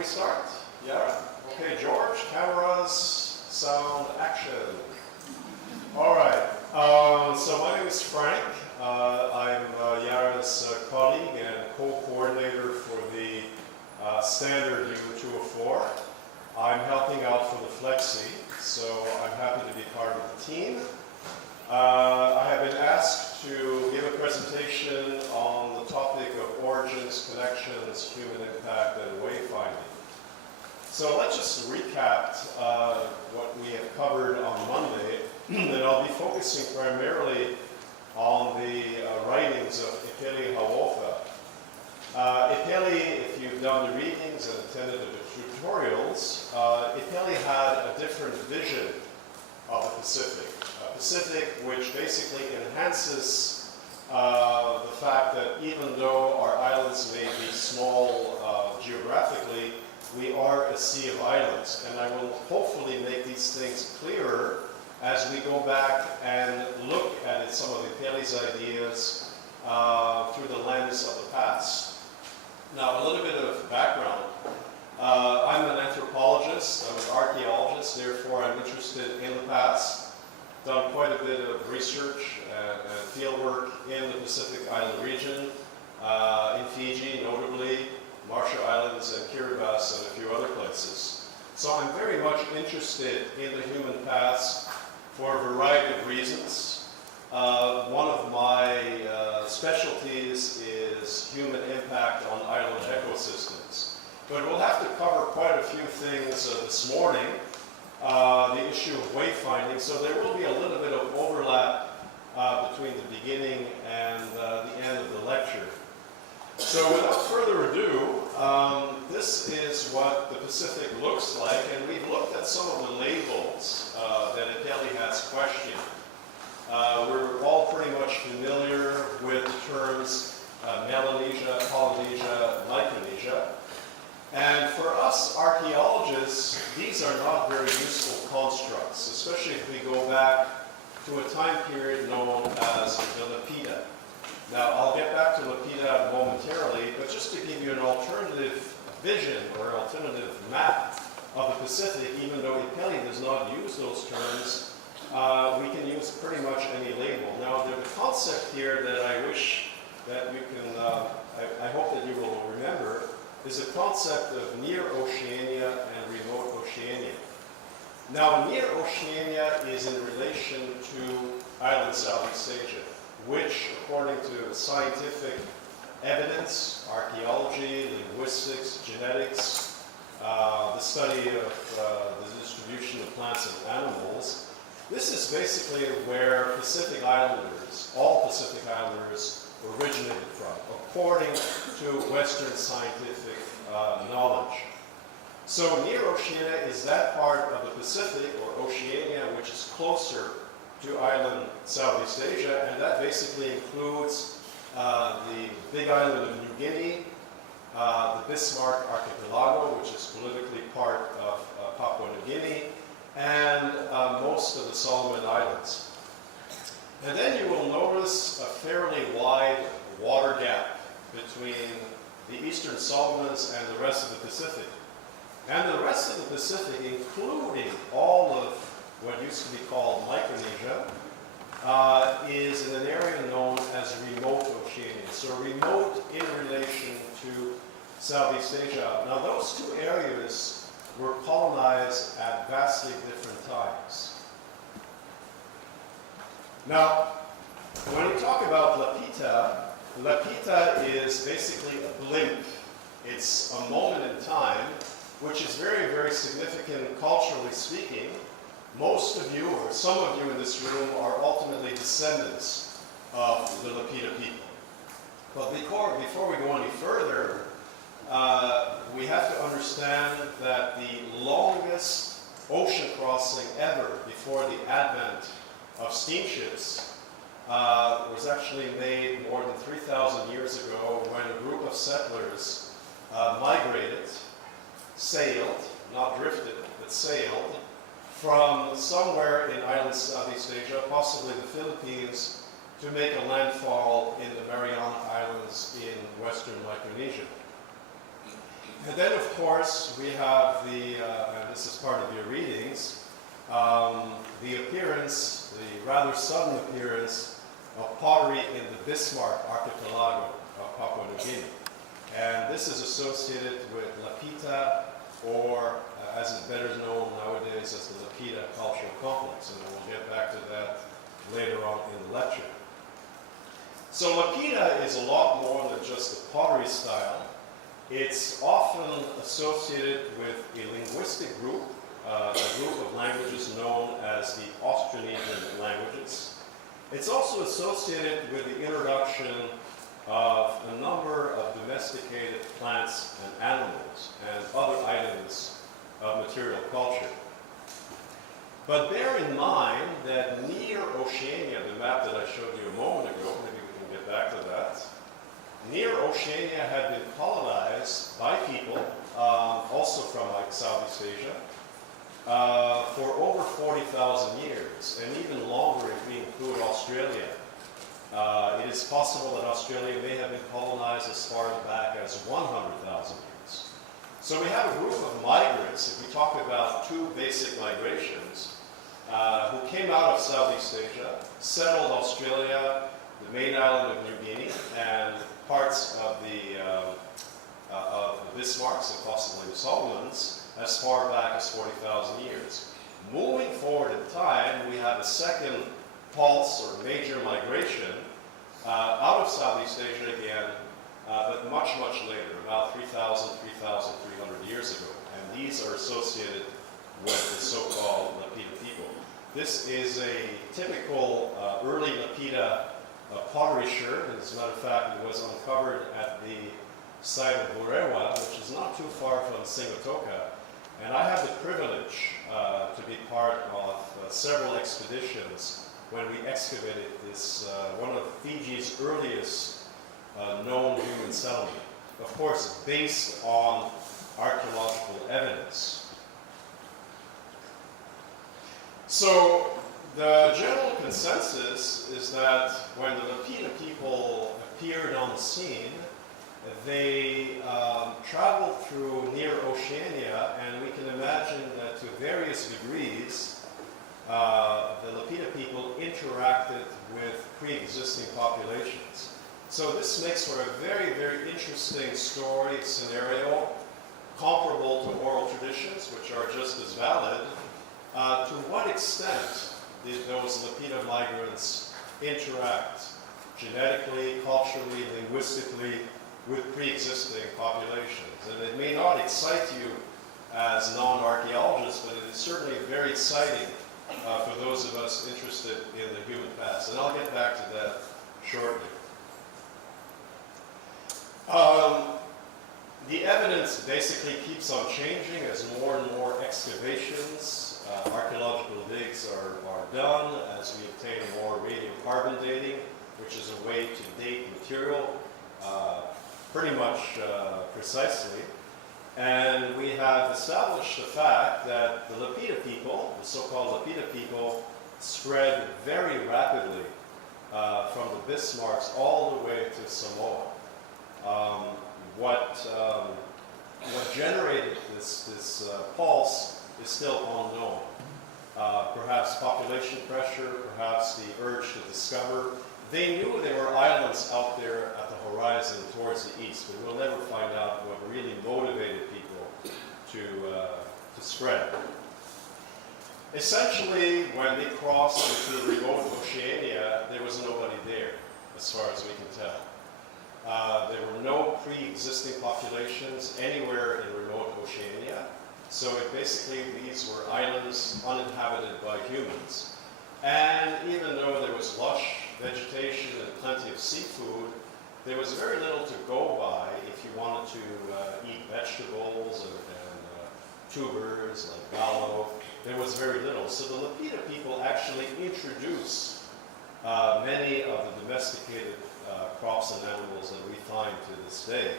we start? Yeah? Okay, George, cameras, sound, action. All right, so my name is Frank. I'm Yara's colleague and co-coordinator for the standard U204. I'm helping out for the Flexi, so I'm happy to be part of the team. I have been asked to give a presentation on the topic of origins, connections, human impact, and wayfinding. So let's just recap what we have covered on Monday, and I'll be focusing primarily on the writings of Ipeli Hawofa. Ipeli, if you've done the readings and attended the tutorials, Ipeli had a different vision of the Pacific. A Pacific which basically enhances the fact that even though our islands may be small geographically, we are a sea of islands. And I will hopefully make these things clearer as we go back and look at some of Ipeli's ideas through the lens of the past. Now, a little bit of background. I'm an anthropologist, I'm an archaeologist, therefore I'm interested in the past. Done quite a bit of research and field work in the Pacific Island region, in Fiji notably, Marshall Islands and Kiribati and a few other places. So I'm very much interested in the human past for a variety of reasons. One of my specialties is human impact on island ecosystems. But we'll have to cover quite a few things this morning. The issue of wayfinding, so there will be a little bit of overlap between the beginning and the end of the lecture. So without further ado, this is what the Pacific looks like, and we've looked at some of the labels that Ipeli has questioned. We're all pretty much familiar with the terms Melanesia, Polynesia, Micronesia. And for us archaeologists, these are not very useful constructs, especially if we go back to a time period known as the Lapita. Now, I'll get back to Lapita momentarily, but just to give you an alternative vision or alternative map of the Pacific, even though Ipeli does not use those terms, we can use pretty much any label. Now, the concept here that I wish that you can, I hope that you will remember, is a concept of near Oceania and remote Oceania. Now, near Oceania is in relation to island Southeast Asia, which, according to scientific evidence, archaeology, linguistics, genetics, the study of the distribution of plants and animals, this is basically where Pacific Islanders, all Pacific Islanders, originated from, according to Western scientific knowledge. So near Oceania is that part of the Pacific, or Oceania, which is closer to island Southeast Asia, and that basically includes the big island of New Guinea, the Bismarck Archipelago, which is politically part of Papua New Guinea, and most of the Solomon Islands. And then you will notice a fairly wide water gap between the Eastern Solomons and the rest of the Pacific. And the rest of the Pacific, including all of what used to be called Micronesia, is in an area known as remote Oceania. So remote in relation to Southeast Asia. Now those two areas were colonized at vastly different times. Now, when we talk about Lapita, Lapita is basically a blink. It's a moment in time, which is very, very significant culturally speaking. Most of you, or some of you in this room, are ultimately descendants of the Lapita people. But before we go any further, we have to understand that the longest ocean crossing ever before the advent of steamships was actually made more than 3,000 years ago when a group of settlers migrated, sailed, not drifted, but sailed, from somewhere in island Southeast Asia, possibly the Philippines, to make a landfall in the Mariana Islands in western Micronesia. And then, of course, we have the, and this is part of your readings, the appearance, the rather sudden appearance of pottery in the Bismarck archipelago of Papua New Guinea. And this is associated with Lapita, or as it's better known nowadays as the Lapita Cultural Complex. And we'll get back to that later on in the lecture. So Lapita is a lot more than just a pottery style. It's often associated with a linguistic group, a group of languages known as the Austronesian languages. It's also associated with the introduction of a number of domesticated plants and animals and other items of material culture. But bear in mind that near Oceania, the map that I showed you a moment ago, maybe we can get back to that, near Oceania had been colonized by people, also from like Southeast Asia, for over 40,000 years, and even longer if we include Australia. It is possible that Australia may have been colonized as far back as 100,000 years. So we have a group of migrants, if we talk about two basic migrations, who came out of Southeast Asia, settled Australia, the main island of New Guinea, and parts of the Bismarcks and possibly the Solomons as far back as 40,000 years. Moving forward in time, we have a second pulse or major migration out of Southeast Asia again, but much, much later, about 3,000, 3,300 years ago. And these are associated with the so-called Lapita people. This is a typical early Lapita pottery shirt, and as a matter of fact, it was uncovered at the site of Burewa, which is not too far from Singatoka. And I have the privilege to be part of several expeditions when we excavated this, one of Fiji's earliest known human settlement. Of course, based on archaeological evidence. So the general consensus is that when the Lapita people appeared on the scene, they traveled through near Oceania, and we can imagine that to various degrees, the Lapita people interacted with pre-existing populations. So this makes for a very, very interesting story, scenario, comparable to oral traditions, which are just as valid. To what extent did those Lapita migrants interact genetically, culturally, linguistically with pre-existing populations? And it may not excite you as non-archaeologists, but it is certainly very exciting for those of us interested in the human past. And I'll get back to that shortly. The evidence basically keeps on changing as more and more excavations, archaeological digs are done, as we obtain more radiocarbon dating, which is a way to date material pretty much precisely. And we have established the fact that the Lapita people, the so-called Lapita people, spread very rapidly from the Bismarcks all the way to Samoa. What generated this pulse is still unknown. Perhaps population pressure, perhaps the urge to discover. They knew there were islands out there at the horizon towards the east, but we'll never find out what really motivated people to spread. Essentially, when they crossed into remote Oceania, there was nobody there, as far as we can tell. There were no pre-existing populations anywhere in remote Oceania, so these were islands uninhabited by humans. And even though there was lush vegetation and plenty of seafood, there was very little to go by if you wanted to eat vegetables and tubers like gallo. There was very little. So the Lapita people actually introduced many of the domesticated crops and animals that we find to this day.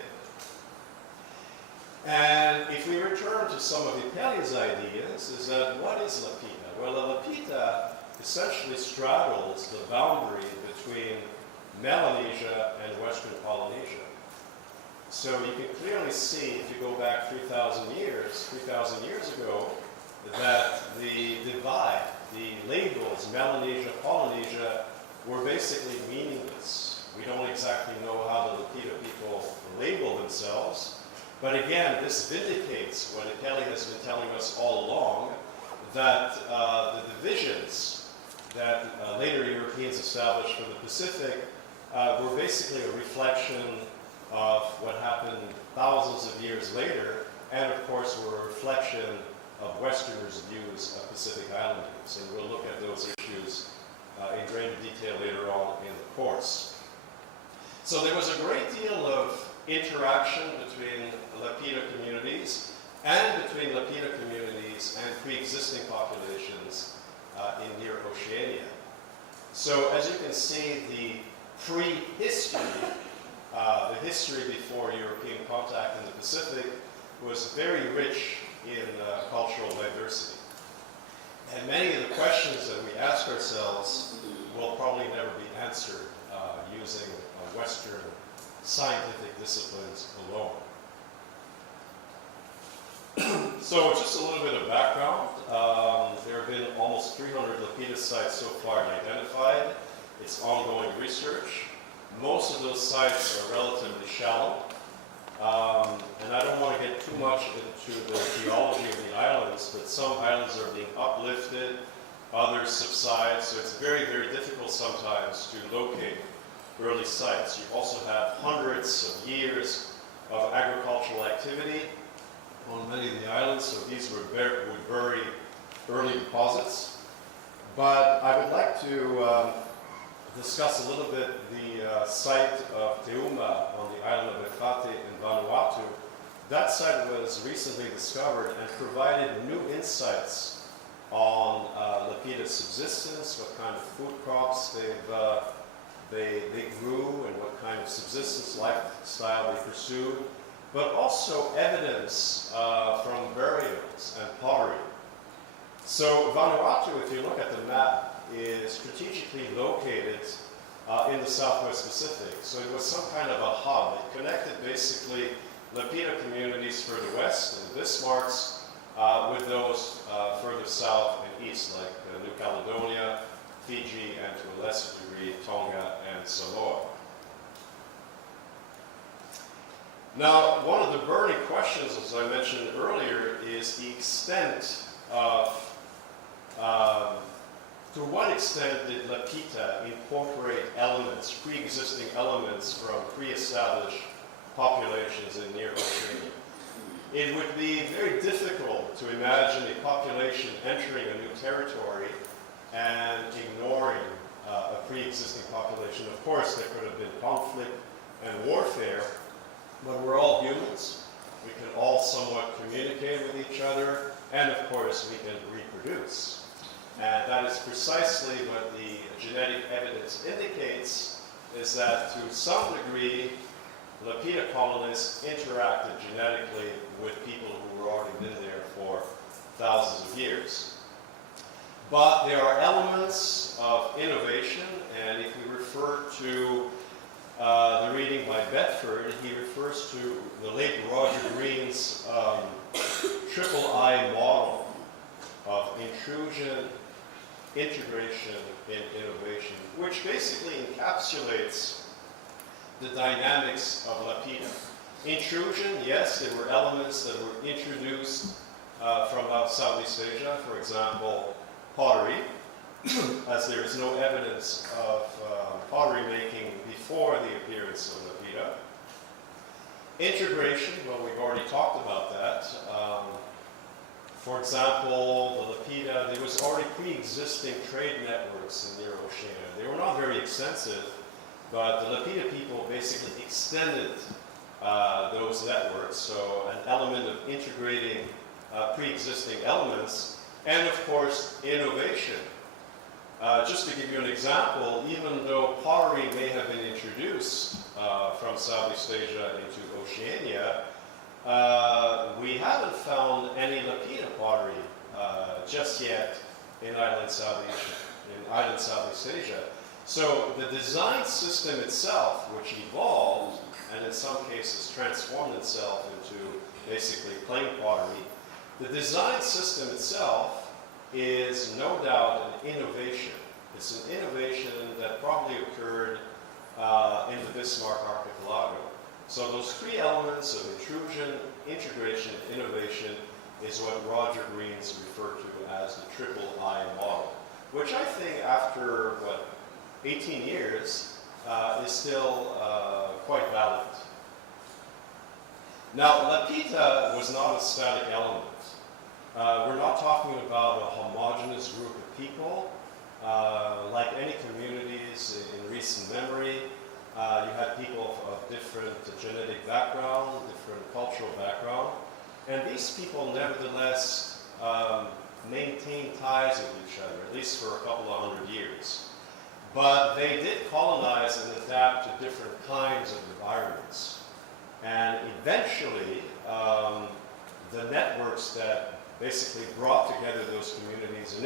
And if we return to some of Ipeli's ideas, is that what is Lapita? Well, a Lapita essentially straddles the boundary between Melanesia and Western Polynesia. So you can clearly see, if you go back 4,000 years, 3,000 years ago, that the divide, the labels, Melanesia, Polynesia, were basically meaningless. We don't exactly know how the Lapita people label themselves, but again, this vindicates what Kelly has been telling us all along, that the divisions that later Europeans established for the Pacific were basically a reflection of what happened thousands of years later, and of course were a reflection of Westerners' views of Pacific Islanders. And we'll look at those issues in greater detail later on in the course. So there was a great deal of interaction between Lapita communities and between Lapita communities and pre-existing populations in near Oceania. So as you can see, the prehistory, the history before European contact in the Pacific, was very rich in cultural diversity. And many of the questions that we ask ourselves will probably never be answered using Western scientific disciplines alone. So just a little bit of background. There have been almost 300 Lapita sites so far identified. It's ongoing research. Most of those sites are relatively shallow. And I don't want to get too much into the geology of the islands, but some islands are being uplifted, others subside, so it's very, very difficult sometimes to locate early sites. You also have hundreds of years of agricultural activity on many of the islands, so these would bury early deposits. But I would like to discuss a little bit the site of Teuma on the island of Efate in Vanuatu. That site was recently discovered and provided new insights on Lapita subsistence, what kind of food crops they grew and what kind of subsistence lifestyle they pursued, but also evidence from burials and pottery. So Vanuatu, if you look at the map, is strategically located in the Southwest Pacific. So it was some kind of a hub. It connected basically Lapita communities further west and Bismarcks with those further south and east, like New Caledonia, Fiji, and to a lesser degree, Tonga and Samoa. Now, one of the burning questions, as I mentioned earlier, is the extent of to what extent did Lapita incorporate elements, pre-existing elements from pre-established populations in near Oceania? It would be very difficult to imagine a population entering a new territory and ignoring a pre-existing population. Of course, there could have been conflict and warfare, but we're all humans. We can all somewhat communicate with each other, and of course, we can reproduce. And that is precisely what the genetic evidence indicates, is that to some degree, Lapita colonists interacted genetically with people who were already been there for thousands of years. But there are elements of innovation, and if we refer to the reading by Bedford, he refers to the late Roger Green's triple I model of intrusion, integration, and innovation, which basically encapsulates the dynamics of Lapita. Intrusion, yes, there were elements that were introduced from Southeast Asia, for example, pottery, as there is no evidence of pottery making before the appearance of Lapita. Integration, well, we've already talked about that. For example, the Lapita, there was already pre-existing trade networks in near Oceania. They were not very extensive, but the Lapita people basically extended those networks, so an element of integrating pre-existing elements, and of course, innovation. Just to give you an example, even though pottery may have been introduced from Southeast Asia into Oceania, we haven't found any Lapita pottery just yet in island Southeast Asia. So the design system itself, which evolved, and in some cases transformed itself into basically plain pottery, the design system itself is no doubt an innovation. It's an innovation that probably occurred in the Bismarck archipelago. So those three elements of intrusion, integration, and innovation is what Roger Green's referred to as the triple I model, which I think after, 18 years is still quite valid. Now, Lapita was not a static element. We're not talking about a homogeneous group of people. Like any communities in recent memory, you had people of different genetic background, different cultural background, and these people nevertheless maintained ties with each other, at least for a couple of hundred years. But they did colonize and adapt to different kinds of environments. And eventually, the networks that basically brought together those communities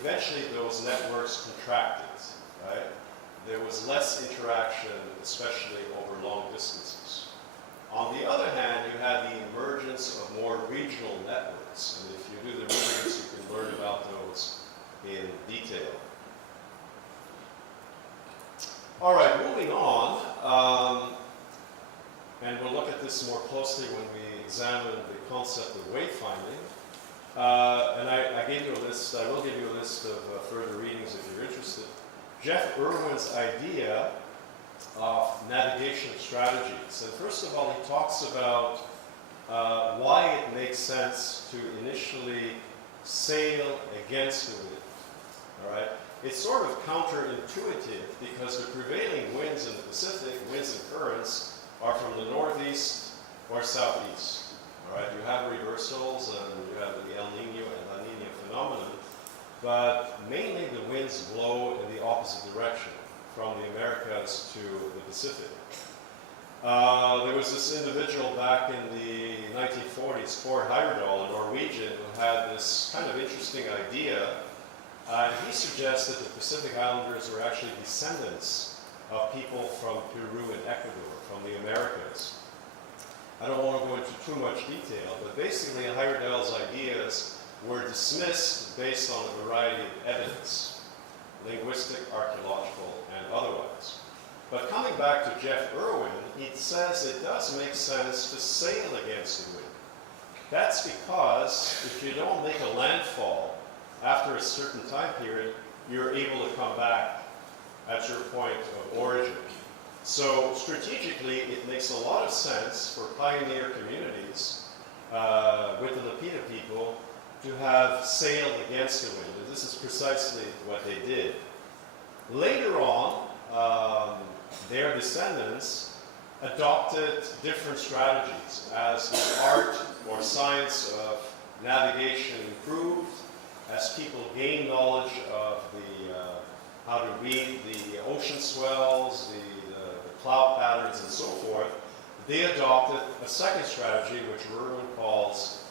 eventually those networks contracted, right? There was less interaction, especially over long distances. On the other hand, you had the emergence of more regional networks. And if you do the research, you can learn about those in detail. All right, moving on, and we'll look at this more closely when we examine the concept of wayfinding. And I gave you a list, I will give you a list of further readings if you're interested. Jeff Irwin's idea of navigation strategies. And first of all, he talks about why it makes sense to initially sail against the wind. All right? It's sort of counterintuitive because the prevailing winds in the Pacific, winds and currents, are from the northeast or southeast. All right? You have reversals and you have the El Nino and La Nina phenomenon, but mainly the winds blow in the opposite direction, from the Americas to the Pacific. There was this individual back in the 1940s, Ford Heyerdahl, a Norwegian, who had this kind of interesting idea. He suggested that Pacific Islanders were actually descendants of people from Peru and Ecuador, from the Americas. I don't want to go into too much detail, but basically Heyerdahl's ideas were dismissed based on a variety of evidence, linguistic, archaeological, and otherwise. But coming back to Jeff Irwin, he says it does make sense to sail against the wind. That's because if you don't make a landfall after a certain time period, you're able to come back at your point of origin. So strategically, it makes a lot of sense for pioneer communities with the Lapita people to have sailed against the wind. And this is precisely what they did. Later on, their descendants adopted different strategies as the art or science of navigation improved, as people gained knowledge of how to read the ocean swells, the cloud patterns, and so forth. They adopted a second strategy, which Irwin calls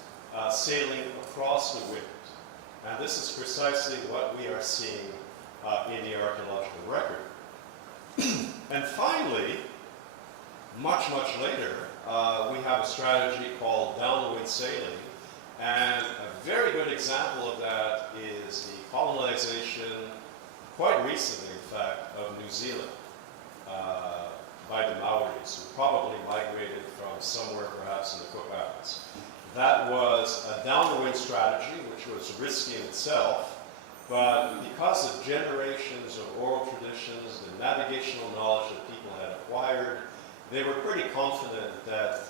sailing across the wind. And this is precisely what we are seeing in the archaeological record. And finally, much later, we have a strategy called downwind sailing. And a very good example of that is the colonization, quite recently in fact, of New Zealand by the Maoris, who probably migrated from somewhere perhaps in the Cook Islands. That was a downwind strategy, which was risky in itself, but because of generations of oral traditions, the navigational knowledge that people had acquired, they were pretty confident that,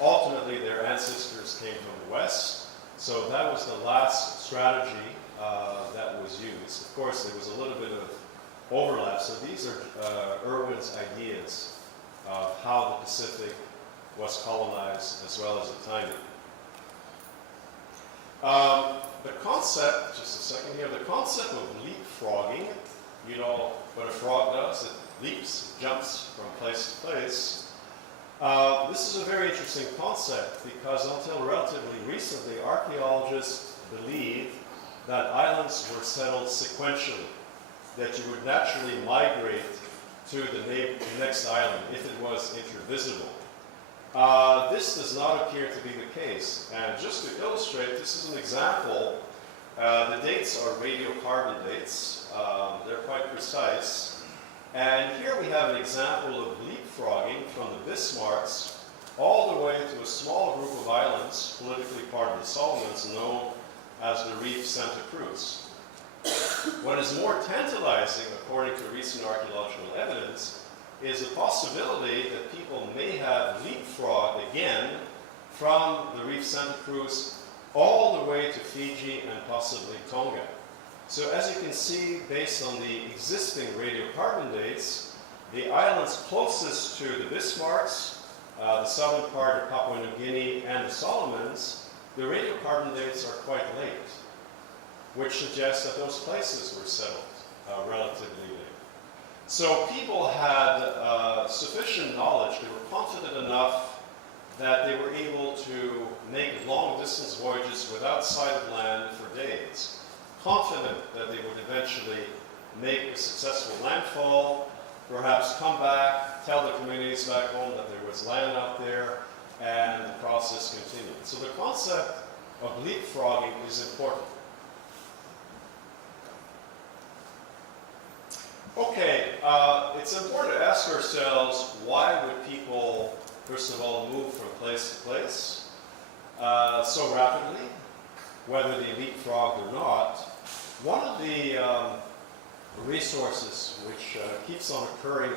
ultimately their ancestors came from the West. So that was the last strategy that was used. Of course, there was a little bit of overlap. So these are Irwin's ideas of how the Pacific was colonized as well as the timing. The concept, just a second here, the concept of leapfrogging, you know what a frog does, it leaps, jumps from place to place. This is a very interesting concept because until relatively recently, archaeologists believed that islands were settled sequentially. that you would naturally migrate to the next island if it was intervisible. This does not appear to be the case. And just to illustrate, this is an example. The dates are radiocarbon dates. They're quite precise. And here we have an example of leapfrogging from the Bismarcks all the way to a small group of islands, politically part of the Solomons, known as the Reef Santa Cruz. What is more tantalizing, according to recent archaeological evidence, is the possibility that people may have leapfrogged again from the Reef Santa Cruz all the way to Fiji and possibly Tonga. So as you can see, based on the existing radiocarbon dates, the islands closest to the Bismarcks, the southern part of Papua New Guinea and the Solomons, the radiocarbon dates are quite late, which suggests that those places were settled relatively late. So people had sufficient knowledge, they were confident enough that they were able to make long-distance voyages without sight of land for days, confident that they would eventually make a successful landfall, perhaps come back, tell the communities back home that there was land out there, and the process continued. So the concept of leapfrogging is important. Okay, it's important to ask ourselves, why would people, first of all, move from place to place so rapidly, whether they leapfrogged or not? One of the resources which keeps on occurring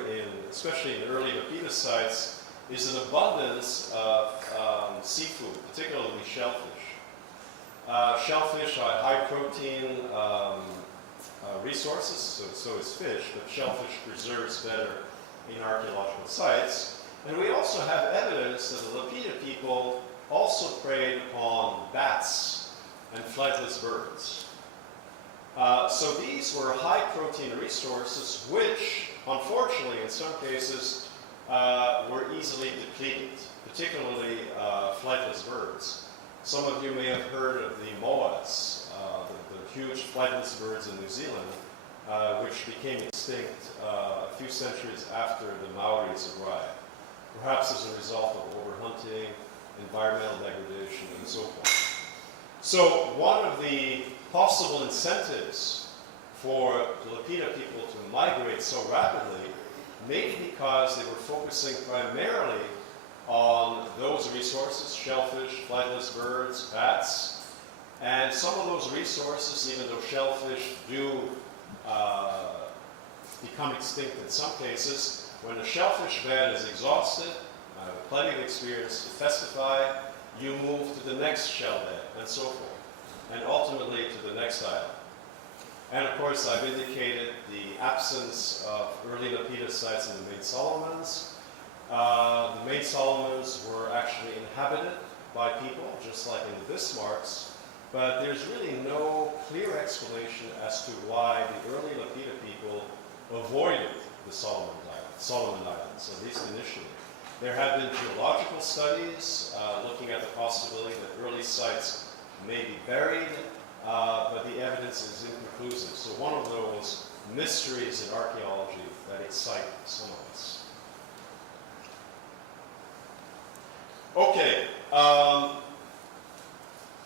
especially in early Lapita sites, is an abundance of seafood, particularly shellfish. Shellfish are high protein resources, so is fish, but shellfish preserves better in archaeological sites. And we also have evidence that the Lapita people also preyed on bats and flightless birds. So these were high protein resources which, unfortunately, in some cases, were easily depleted, particularly flightless birds. Some of you may have heard of the moas, the huge flightless birds in New Zealand, which became extinct a few centuries after the Maoris arrived, perhaps as a result of overhunting, environmental degradation, and so forth. So one of the possible incentives for the Lapita people to migrate so rapidly may be because they were focusing primarily on those resources, shellfish, flightless birds, bats, and some of those resources, even though shellfish do become extinct in some cases, when the shellfish bed is exhausted, plenty of experience to testify, you move to the next shell bed, and so forth, and ultimately to the next island. And of course, I've indicated the absence of early Lapita sites in the main Solomons. The main Solomons were actually inhabited by people, just like in the Bismarcks, but there's really no clear explanation as to why the early Lapita people avoided the Solomon Islands, at least initially. There have been geological studies looking at the possibility that early sites may be buried, but the evidence is inconclusive. So one of those mysteries in archaeology that excite some of us. Okay,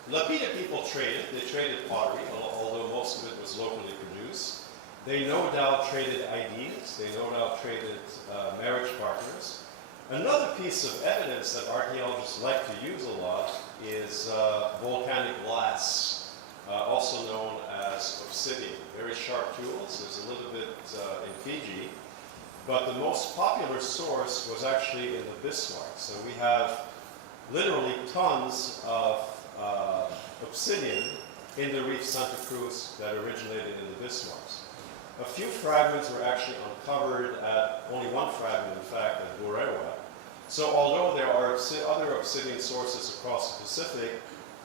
Lapita people traded. They traded pottery, although most of it was locally produced. They no doubt traded ideas. They no doubt traded marriage partners. Another piece of evidence that archaeologists like to use a lot is volcanic glass, also known as obsidian. Very sharp tools. There's a little bit in Fiji. But the most popular source was actually in the Bismarck. So we have literally tons of obsidian in the Reef Santa Cruz that originated in the Bismarcks. A few fragments were actually uncovered only one fragment, in fact, at Burewa. So although there are other obsidian sources across the Pacific,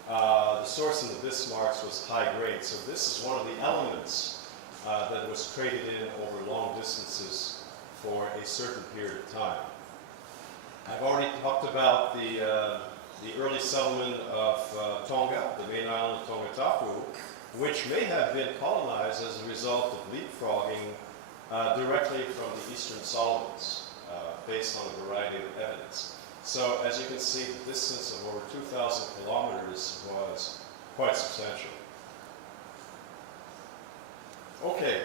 the source in the Bismarcks was high grade. So this is one of the elements that was traded in over long distances for a certain period of time. I've already talked about the early settlement of Tonga, the main island of Tongatapu. which may have been colonized as a result of leapfrogging directly from the Eastern Solomons, based on a variety of evidence. So as you can see, the distance of over 2,000 kilometers was quite substantial. Okay,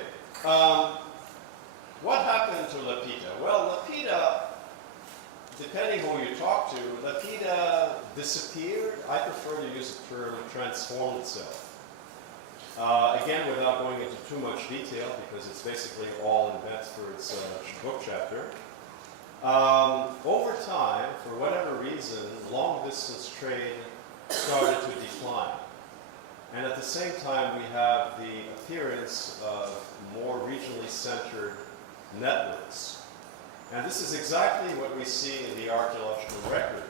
what happened to Lapita? Well, Lapita, depending who you talk to, Lapita disappeared. I prefer to use the term transformed itself. Again, without going into too much detail, because it's basically all in Bedford's book chapter. Over time, for whatever reason, long-distance trade started to decline. And at the same time, we have the appearance of more regionally centered networks. And this is exactly what we see in the archaeological record.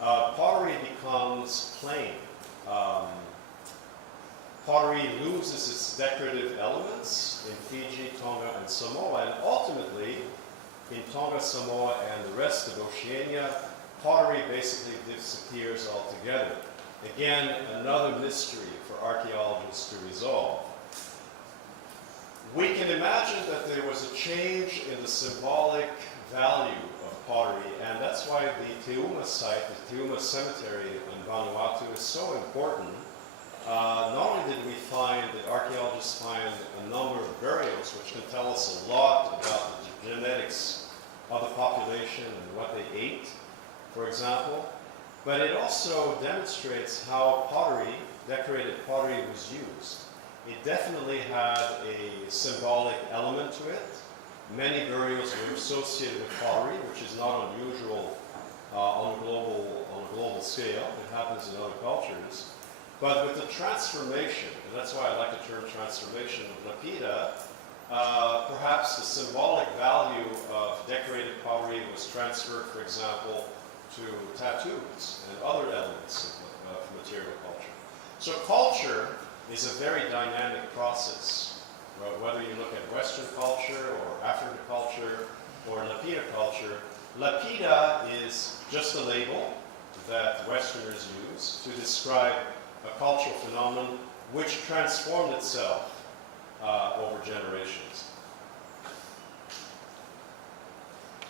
Pottery becomes plain. Pottery loses its decorative elements in Fiji, Tonga, and Samoa, and ultimately, in Tonga, Samoa, and the rest of Oceania, pottery basically disappears altogether. Again, another mystery for archaeologists to resolve. We can imagine that there was a change in the symbolic value of pottery, and that's why the Teuma site, the Teuma cemetery in Vanuatu, is so important. Not only did we find, that archaeologists find a number of burials which can tell us a lot about the genetics of the population and what they ate, for example, but it also demonstrates how pottery, decorated pottery, was used. It definitely had a symbolic element to it. Many burials were associated with pottery, which is not unusual on a global scale. It happens in other cultures. But with the transformation, and that's why I like the term transformation of Lapita, perhaps the symbolic value of decorated pottery was transferred, for example, to tattoos and other elements of material culture. So culture is a very dynamic process. Whether you look at Western culture or African culture or Lapita culture, Lapita is just a label that Westerners use to describe a cultural phenomenon which transformed itself over generations.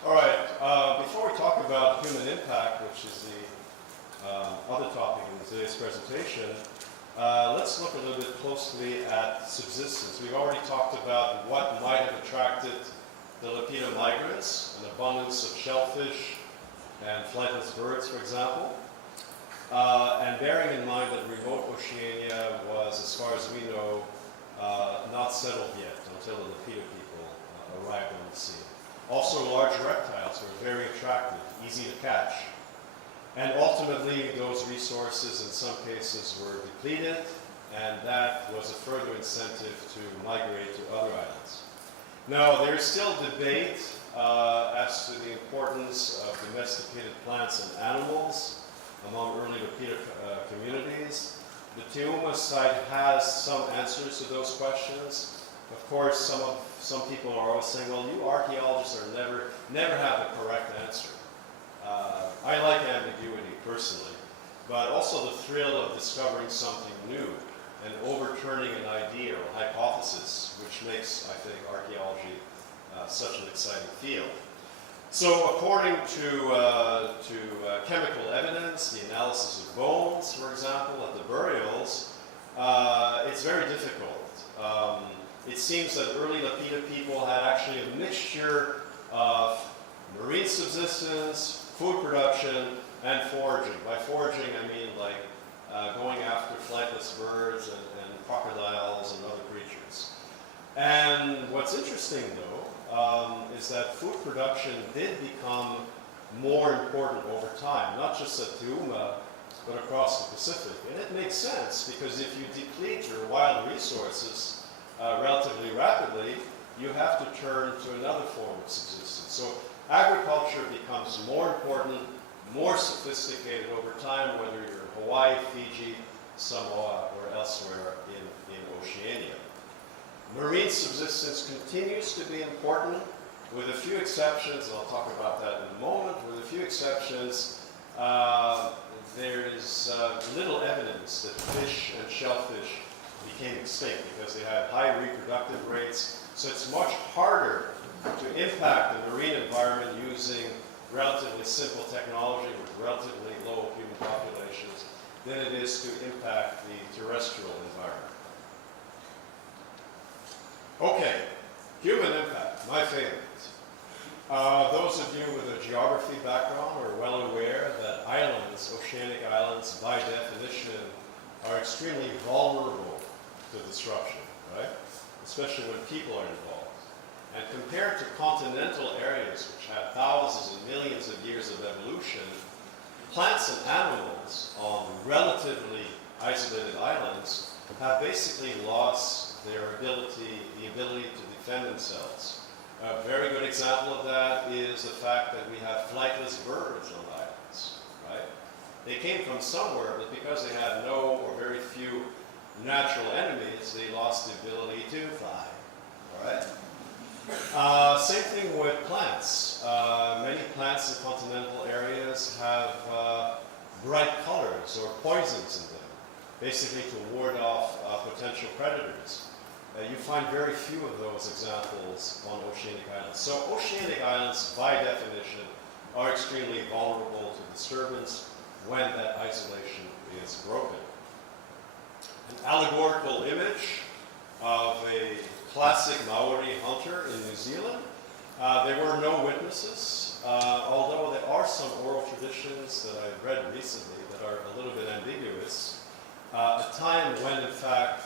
All right, before we talk about human impact, which is the other topic in today's presentation, let's look a little bit closely at subsistence. We've already talked about what might have attracted the Lapita migrants, an abundance of shellfish and flightless birds, for example. And bearing in mind that remote Oceania was, as far as we know, not settled yet until the Lapita people arrived on the scene. Also, large reptiles were very attractive, easy to catch. And ultimately, those resources in some cases were depleted, and that was a further incentive to migrate to other islands. Now, there is still debate as to the importance of domesticated plants and animals among early Lapita communities. The Teuma site has some answers to those questions. Of course, some people are always saying, well, you archaeologists are never have the correct answer. I like ambiguity personally, but also the thrill of discovering something new and overturning an idea or hypothesis, which makes, I think, archaeology such an exciting field. So according to chemical evidence, the analysis of bones, for example, at the burials, it's very difficult. It seems that early Lapita people had actually a mixture of marine subsistence, food production, and foraging. By foraging, I mean like going after flightless birds and crocodiles and other creatures. And what's interesting, though, is that food production did become more important over time, not just at Teuma, but across the Pacific. And it makes sense, because if you deplete your wild resources relatively rapidly, you have to turn to another form of subsistence. So agriculture becomes more important, more sophisticated over time, whether you're in Hawaii, Fiji, Samoa, or elsewhere in Oceania. Marine subsistence continues to be important, with a few exceptions, and I'll talk about that in a moment. With a few exceptions, there is little evidence that fish and shellfish became extinct because they had high reproductive rates. So it's much harder to impact the marine environment using relatively simple technology with relatively low human populations than it is to impact the terrestrial environment. Okay, human impact, my favorite. Those of you with a geography background are well aware that islands, oceanic islands, by definition, are extremely vulnerable to disruption, right? Especially when people are involved. And compared to continental areas, which have thousands and millions of years of evolution, plants and animals on relatively isolated islands have basically lost the ability to defend themselves. A very good example of that is the fact that we have flightless birds on islands, right? They came from somewhere, but because they had no or very few natural enemies, they lost the ability to fly, all right? Same thing with plants. Many plants in continental areas have bright colors or poisons in them, basically to ward off potential predators. You find very few of those examples on oceanic islands. So oceanic islands, by definition, are extremely vulnerable to disturbance when that isolation is broken. An allegorical image of a classic Maori hunter in New Zealand. There were no witnesses, although there are some oral traditions that I've read recently that are a little bit ambiguous. A time when, in fact,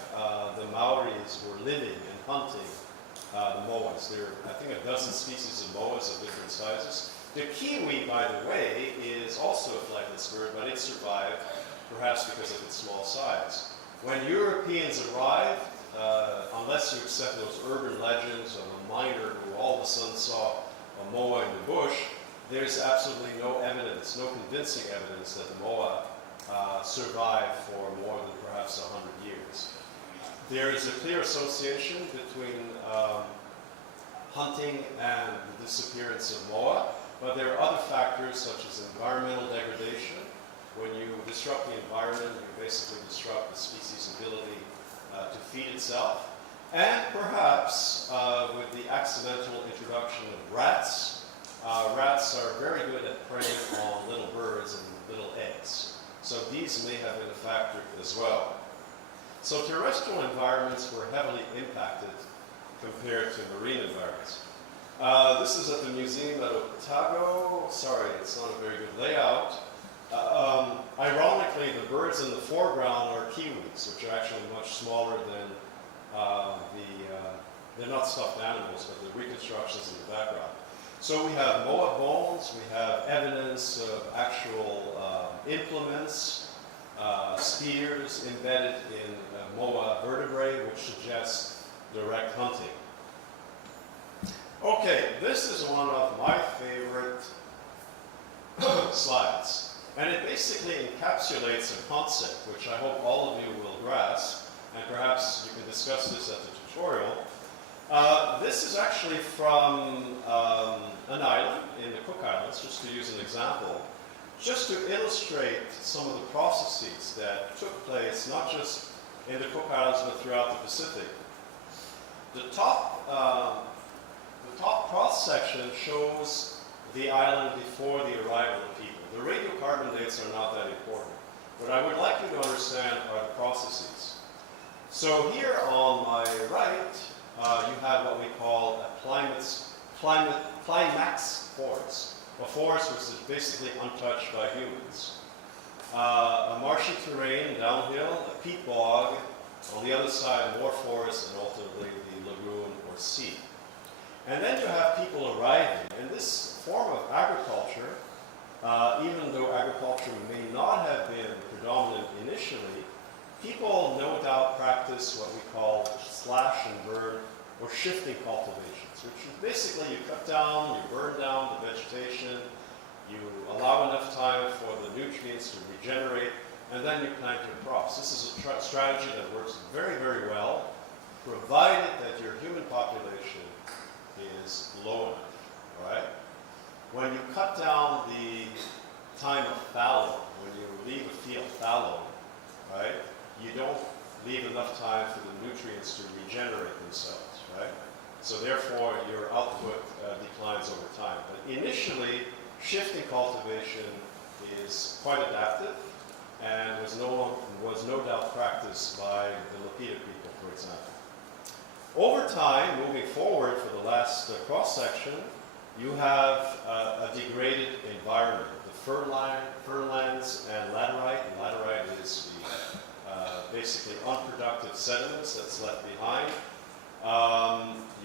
the Maoris were living and hunting the moas. There are, I think, a dozen species of moas of different sizes. The kiwi, by the way, is also a flightless bird, but it survived, perhaps because of its small size. When Europeans arrived, unless you accept those urban legends of a miner who all of a sudden saw a moa in the bush, there's absolutely no evidence, no convincing evidence that the moa survived for more than perhaps 100 years. There is a clear association between hunting and the disappearance of moa, but there are other factors such as environmental degradation. When you disrupt the environment, you basically disrupt the species' ability to feed itself. And perhaps with the accidental introduction of rats, rats are very good at preying on little birds and little eggs. So these may have been a factor as well. So terrestrial environments were heavily impacted compared to marine environments. This is at the museum at Otago. Sorry, it's not a very good layout. Ironically, the birds in the foreground are kiwis, which are actually much smaller than they're not stuffed animals, but the reconstructions in the background. So we have moa bones, we have evidence of actual implements, spears embedded in moa vertebrae, which suggests direct hunting. Okay, this is one of my favorite slides. And it basically encapsulates a concept, which I hope all of you will grasp, and perhaps you can discuss this at the tutorial. This is actually from an island in the Cook Islands, just to use an example, just to illustrate some of the processes that took place, not just in the Cook Islands, but throughout the Pacific. The top cross-section shows the island before the arrival of people. The radiocarbon dates are not that important. What I would like you to understand are the processes. So here on my right, you have what we call a climax forest. A forest which is basically untouched by humans. A marshy terrain downhill, a peat bog, on the other side more forest, and ultimately the lagoon or sea. And then you have people arriving, and this form of agriculture, even though agriculture may not have been predominant initially, people no doubt practice what we call slash and burn or shifting cultivations, which is basically you cut down, you burn down the vegetation, you allow enough time for the nutrients to regenerate, and then you plant your crops. This is a strategy that works very, very well, provided that your human population is low enough, all right? When you cut down the time of fallow, when you leave a field fallow, right, you don't leave enough time for the nutrients to regenerate themselves, right? So therefore, your output declines over time. But initially, shifting cultivation is quite adaptive and was no doubt practiced by the Lapita people, for example. Over time, moving forward for the last cross-section, you have a degraded environment. The fernlands and laterite. And laterite is the basically unproductive sediments that's left behind.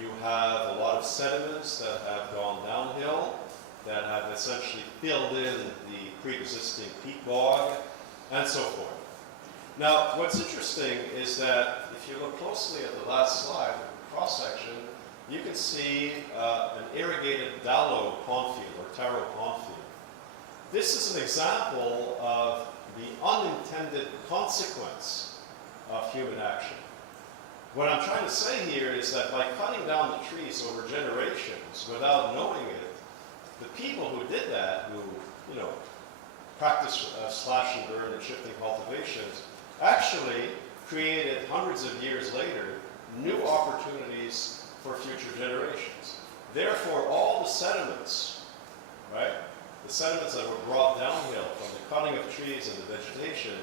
You have a lot of sediments that have gone downhill, that have essentially filled in the pre-existing peat bog, and so forth. Now, what's interesting is that if you look closely at the last slide, the cross-section, you can see an irrigated dallow pond field, or taro pond field. This is an example of the unintended consequence of human action. What I'm trying to say here is that by cutting down the trees over generations without knowing it, the people who did that, who practiced slash and burn and shifting cultivations, actually created hundreds of years later new opportunities for future generations. Therefore, all the sediments, right, the sediments that were brought downhill from the cutting of trees and the vegetation,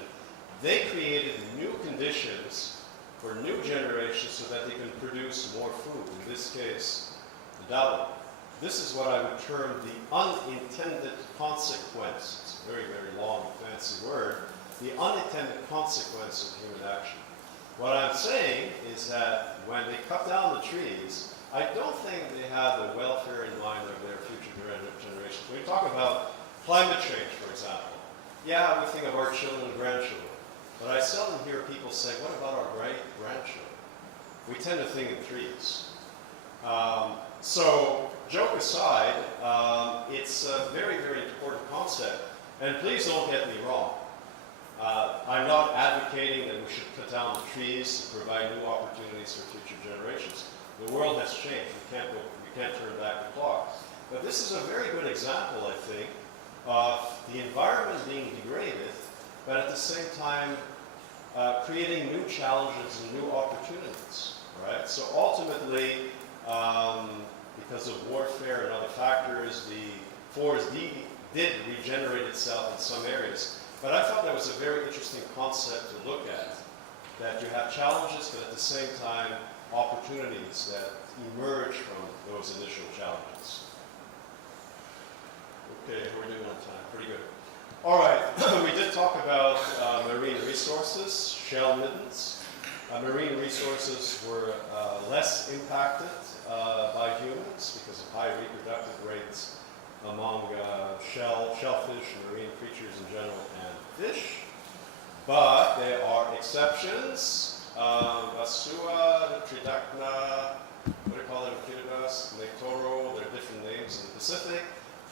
they created new conditions for new generations so that they can produce more food, in this case, the dallow. This is what I would term the unintended consequence. It's a very, very long, fancy word. The unintended consequence of human action. What I'm saying is that when they cut down the trees, I don't think they had the welfare in mind of their future generations. When we talk about climate change, for example, yeah, we think of our children and grandchildren. But I seldom hear people say, what about our great-grandchildren? We tend to think in trees. So, joke aside, it's a very, very important concept. And please don't get me wrong. I'm not advocating that we should cut down the trees to provide new opportunities for future generations. The world has changed. We can't turn back the clock. But this is a very good example, I think, of the environment being degraded, but at the same time creating new challenges and new opportunities. Right? So ultimately, because of warfare and other factors, the forest did regenerate itself in some areas. But I thought that was a very interesting concept to look at, that you have challenges, but at the same time, opportunities that emerge from those initial challenges. Okay, we're doing on time, pretty good. All right, we did talk about marine resources, shell middens. Marine resources were less impacted by humans because of high reproductive rates among shellfish, marine creatures in general, and fish. But there are exceptions. Basua, Tridacna, what do you call them? Kiribati, Nectoro, there are different names in the Pacific.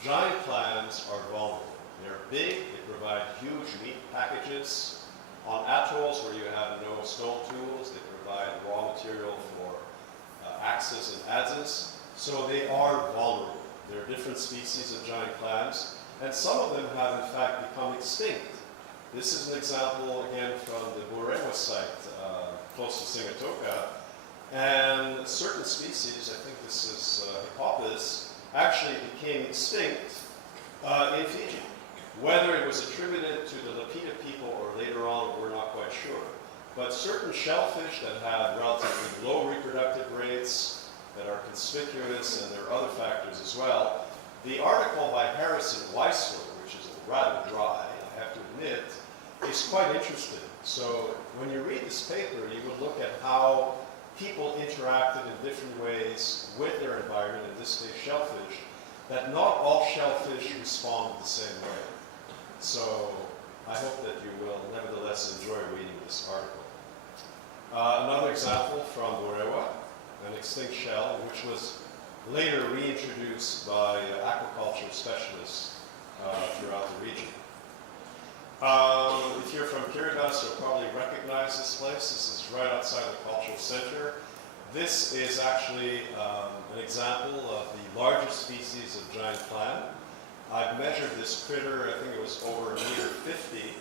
Giant clams are vulnerable. They're big, they provide huge meat packages. On atolls where you have no stone tools, they provide raw material for axes and adzes. So they are vulnerable. There are different species of giant clams, and some of them have in fact become extinct. This is an example, again, from the Borewa site, close to Sigatoka. And certain species, I think this is Hippopus, actually became extinct in Fiji. Whether it was attributed to the Lapita people or later on, we're not quite sure. But certain shellfish that have relatively low reproductive rates, that are conspicuous, and there are other factors as well. The article by Harris and Weissler, which is rather dry, I have to admit, is quite interesting. So when you read this paper, you would look at how people interacted in different ways with their environment, in this case shellfish, that not all shellfish respond the same way. So I hope that you will nevertheless enjoy reading this article. Another example from Borewa, an extinct shell, which was later reintroduced by aquaculture specialists throughout the region. If you're from Kiribati, you'll probably recognize this place. This is right outside the cultural center. This is actually an example of the largest species of giant clam. I've measured this critter, I think it was over 1.50 meters,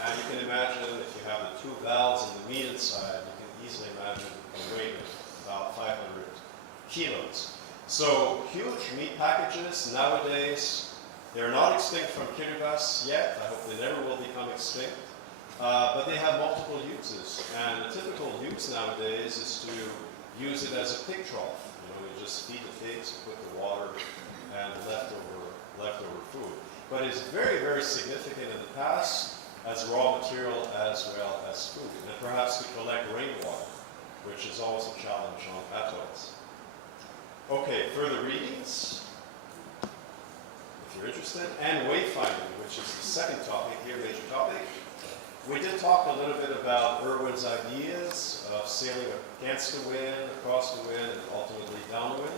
and you can imagine if you have the two valves in the meat inside, you can easily imagine a weight of about 500 kilos. So huge meat packages nowadays, they're not extinct from Kiribati yet. I hope they never will become extinct. But they have multiple uses. And the typical use nowadays is to use it as a pig trough. You know, you just feed the pigs, put the water and leftover food. But it's very, very significant in the past as raw material as well as food. And perhaps to collect rainwater, which is always a challenge on atolls. Okay, further readings, if you're interested, and wayfinding, which is the second topic here, major topic. We did talk a little bit about Irwin's ideas of sailing against the wind, across the wind, and ultimately downwind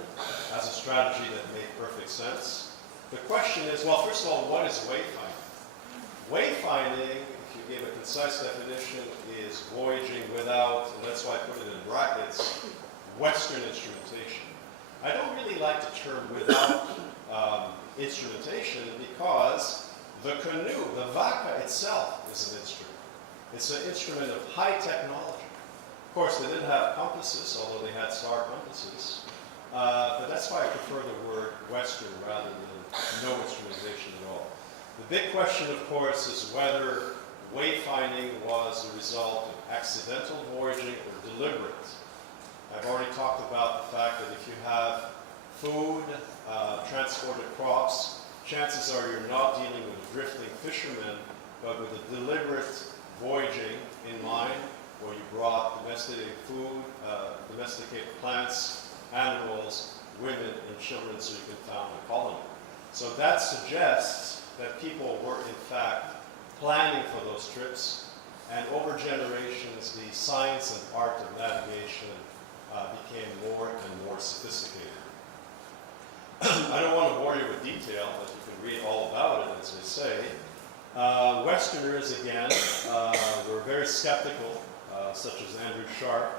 as a strategy that made perfect sense. The question is, well, first of all, what is wayfinding? Wayfinding, if you give a concise definition, is voyaging without, and that's why I put it in brackets, Western instrumentation. I don't really like the term without instrumentation because the canoe, the Waka itself is an instrument. It's an instrument of high technology. Of course, they didn't have compasses, although they had star compasses. But that's why I prefer the word Western rather than no instrumentation at all. The big question, of course, is whether wayfinding was a result of accidental voyaging or deliberate. I've already talked about the fact that if you have food, transported crops, chances are you're not dealing with a drifting fisherman, but with a deliberate voyaging in mind, where you brought domesticated food, domesticated plants, animals, women, and children so you can found a colony. So that suggests that people were in fact planning for those trips, and over generations the science and art of navigation became more and more sophisticated. I don't want to bore you with detail, but you can read all about it, as they say. Westerners, again, were very skeptical, such as Andrew Sharp,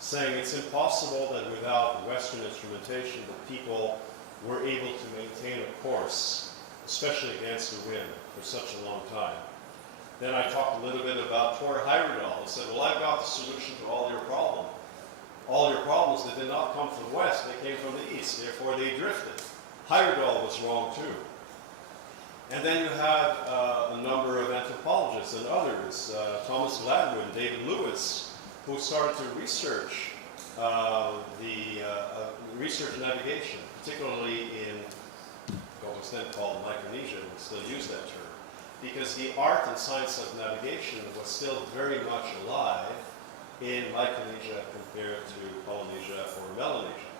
saying it's impossible that without Western instrumentation that people were able to maintain a course, especially against the wind, for such a long time. Then I talked a little bit about Tor Heyerdahl. He said, well, I've got the solution to all your problems. All your problems that did not come from the west, they came from the east, therefore they drifted. Heyerdahl was wrong too. And then you had a number of anthropologists and others, Thomas Gladwin, David Lewis, who started to research research navigation, particularly in what was then called Micronesia. We still use that term, because the art and science of navigation was still very much alive in Micronesia compared to Polynesia or Melanesia.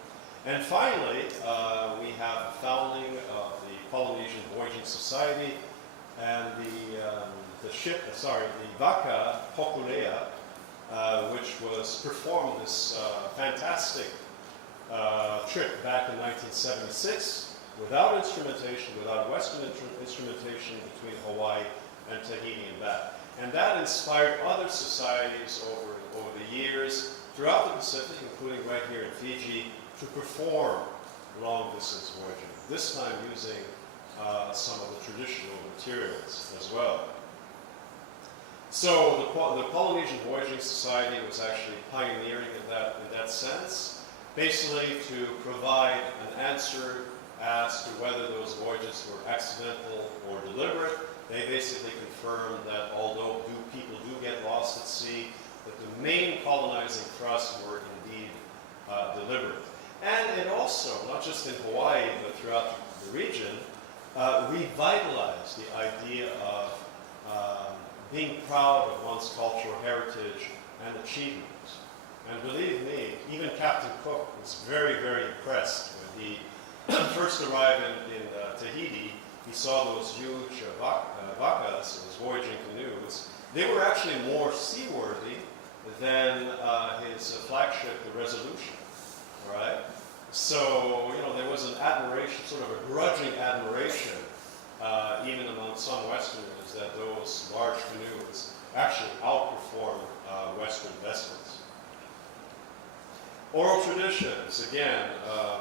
And finally, we have the founding of the Polynesian Voyaging Society and the Waka Hokulea, which was performed this fantastic trip back in 1976 without instrumentation, without Western instrumentation between Hawaii and Tahiti and back. And that inspired other societies over the years throughout the Pacific, including right here in Fiji, to perform long-distance voyaging, this time using some of the traditional materials as well. So the Polynesian Voyaging Society was actually pioneering in that sense, basically to provide an answer as to whether those voyages were accidental or deliberate. They basically confirmed that although people do get lost at sea, that the main colonizing thrusts were indeed deliberate. And it also, not just in Hawaii, but throughout the region, revitalized the idea of being proud of one's cultural heritage and achievement. And believe me, even Captain Cook was very, very impressed when he first arrived in Tahiti. He saw those huge vakas, those voyaging canoes. They were actually more seaworthy than his flagship, the Resolution. Right? So, there was an admiration, sort of a grudging admiration, even among some Westerners, that those large canoes actually outperformed Western vessels. Oral traditions, again,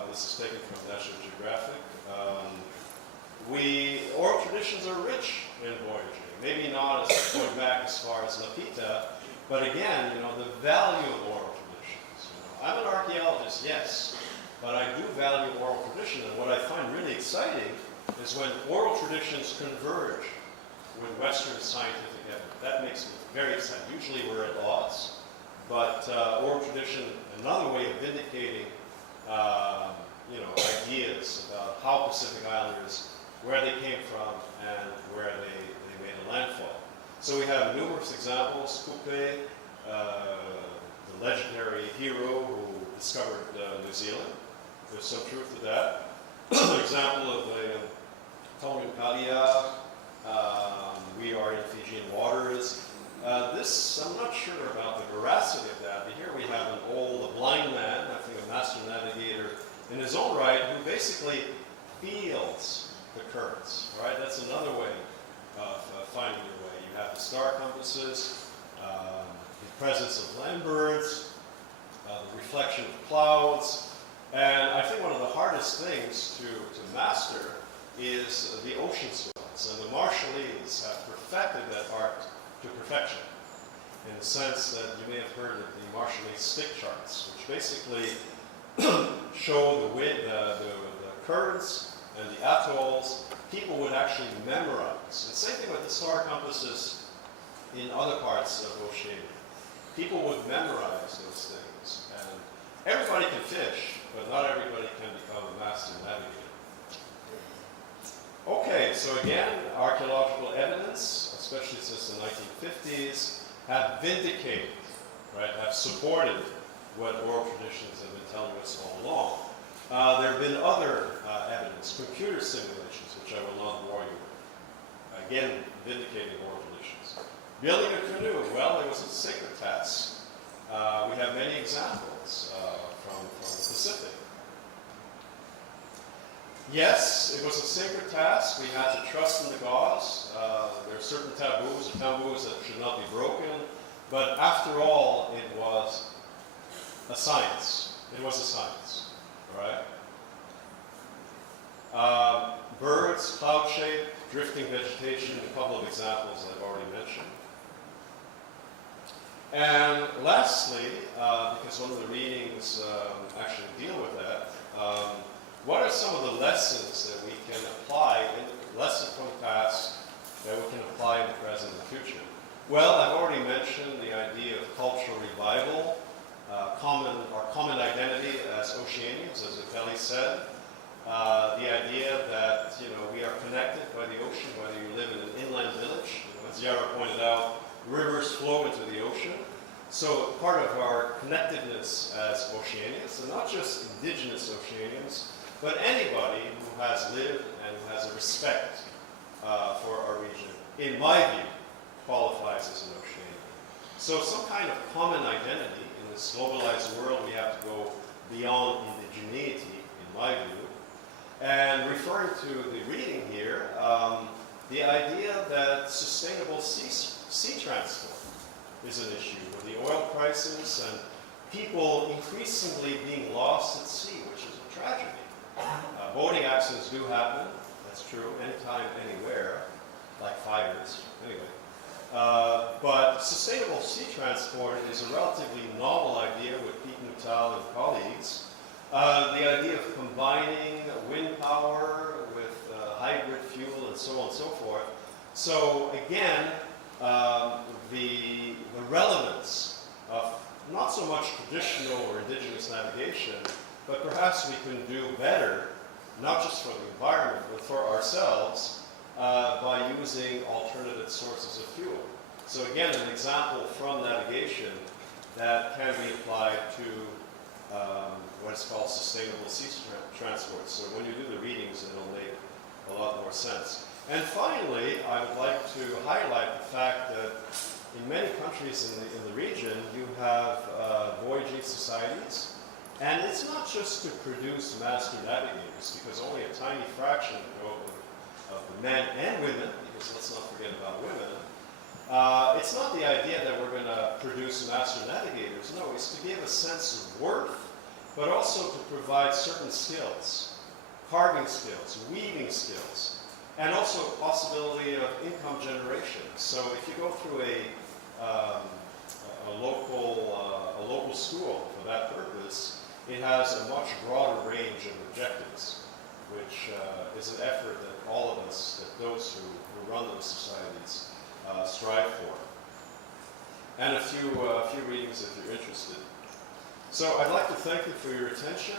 this is taken from National Geographic. oral traditions are rich in voyaging. Maybe not as going back as far as Lapita, but again, the value of oral traditions. I'm an archaeologist, yes, but I do value oral tradition, and what I find really exciting is when oral traditions converge with Western scientific evidence. That makes me very excited. Usually we're at odds, but oral tradition, another way of vindicating ideas about how Pacific Islanders, where they came from, and where they made a landfall. So we have numerous examples. Coupe, the legendary hero who discovered New Zealand. There's some truth to that. Example of Tongan Kalia. We are in Fijian waters. This, I'm not sure about the veracity of that, but here we have a blind man, I think a master navigator in his own right, who basically feels the currents, right? That's another way of finding your way. You have the star compasses, the presence of land birds, the reflection of clouds, and I think one of the hardest things to master is the ocean swells, and the Marshallese have perfected that art to perfection, in the sense that you may have heard of the Marshallese stick charts, which basically show the wind, the currents and the atolls. People would actually memorize. And same thing with the star compasses in other parts of Oceania. People would memorize those things. And everybody can fish, but not everybody can become a master navigator. Okay, so again, archaeological evidence, especially since the 1950s, have vindicated, right, have supported what oral traditions have been telling us all along. There have been other evidence, computer simulations, which I will not bore you with. Again, vindicating oral traditions. Building a canoe, well, it was a sacred task. We have many examples from the Pacific. Yes, it was a sacred task. We had to trust in the gods. There are certain taboos that should not be broken. But after all, it was a science. It was a science, all right? Birds, cloud shape, drifting vegetation, a couple of examples I've already mentioned. And lastly, because one of the readings actually deal with that, what are some of the lessons that we can apply, lessons from the past that we can apply in the present and future? Well, I've already mentioned the idea of cultural revival, our common identity as Oceanians, as Kelly said. The idea that we are connected by the ocean, whether you live in an inland village. As Yara pointed out, rivers flow into the ocean. So part of our connectedness as Oceanians, and not just indigenous Oceanians, but anybody who has lived and who has a respect for our region, in my view, qualifies as an Oceanian. So some kind of common identity. In this globalized world, we have to go beyond indigeneity, in my view. And referring to the reading here, the idea that sustainable sea transport is an issue with the oil crisis and people increasingly being lost at sea, which is a tragedy. Boating accidents do happen, that's true, anytime, anywhere, like fires, anyway. But sustainable sea transport is a relatively novel idea with Pete Nuttall and colleagues. The idea of combining wind power with hybrid fuel and so on and so forth. So again, the relevance of not so much traditional or indigenous navigation, but perhaps we can do better, not just for the environment, but for ourselves, by using alternative sources of fuel. So again, an example from navigation that can be applied to what is called sustainable sea transport. So when you do the readings, it'll make a lot more sense. And finally, I would like to highlight the fact that in many countries in the region, you have voyaging societies. And it's not just to produce master navigators, because only a tiny fraction of the men and women, because let's not forget about women, it's not the idea that we're going to produce master navigators. No, it's to give a sense of worth, but also to provide certain skills, carving skills, weaving skills, and also possibility of income generation. So if you go through a local school for that purpose, it has a much broader range of objectives, which is an effort that all of us, that those who run those societies, strive for. And a few readings if you're interested. So I'd like to thank you for your attention.